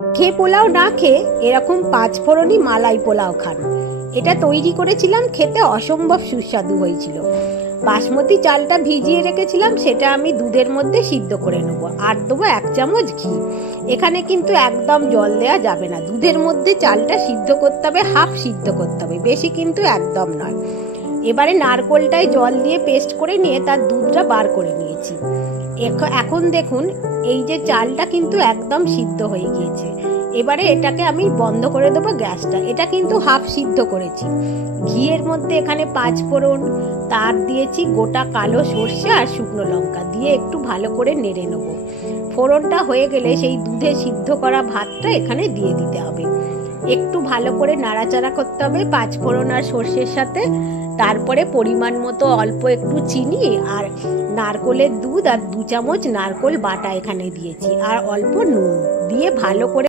খেয়ে পোলাও না খেয়ে এরকম পাঁচফোড়নি মালাই পোলাও খান। এটা তৈরি করেছিলাম, খেতে অসম্ভব সুস্বাদু হয়েছিল। বাসমতি চালটা ভিজিয়ে রেখেছিলাম, সেটা আমি দুধের মধ্যে সিদ্ধ করে নেবো। আর দেবো 1 চামচ ঘি। এখানে কিন্তু একদম জল দেওয়া যাবে না, দুধের মধ্যে চালটা সিদ্ধ করতে হবে, হাফ সিদ্ধ করতে হবে, বেশি কিন্তু একদম নয়। এবারে নারকোলটায় জল দিয়ে পেস্ট করে নিয়ে তার দুধটা বার করে নিয়েছি। এখন দেখুন এই যে চালটা কিন্তু একদম সিদ্ধ হয়ে গিয়েছে। এবারে এটাকে আমি বন্ধ করে দেবো গ্যাসটা। এটা কিন্তু হাফ সিদ্ধ করেছি। ঘিয়ের মধ্যে এখানে 5 ফোড়ন, তার দিয়েছি গোটা কালো সর্ষে আর শুকনো লঙ্কা দিয়ে একটু ভালো করে নেড়ে নেবো। ফোড়নটা হয়ে গেলে সেই দুধে সিদ্ধ করা ভাতটা এখানে দিয়ে দিতে হবে। একটু ভালো করে নাড়াচাড়া করতে হবে 5 ফোড়ন আর সর্ষের সাথে। তারপরে পরিমাণ মতো অল্প একটু চিনি আর নারকোলের দুধ আর 2 চামচ নারকোল বাটা এখানে দিয়েছি, আর অল্প নুন দিয়ে ভালো করে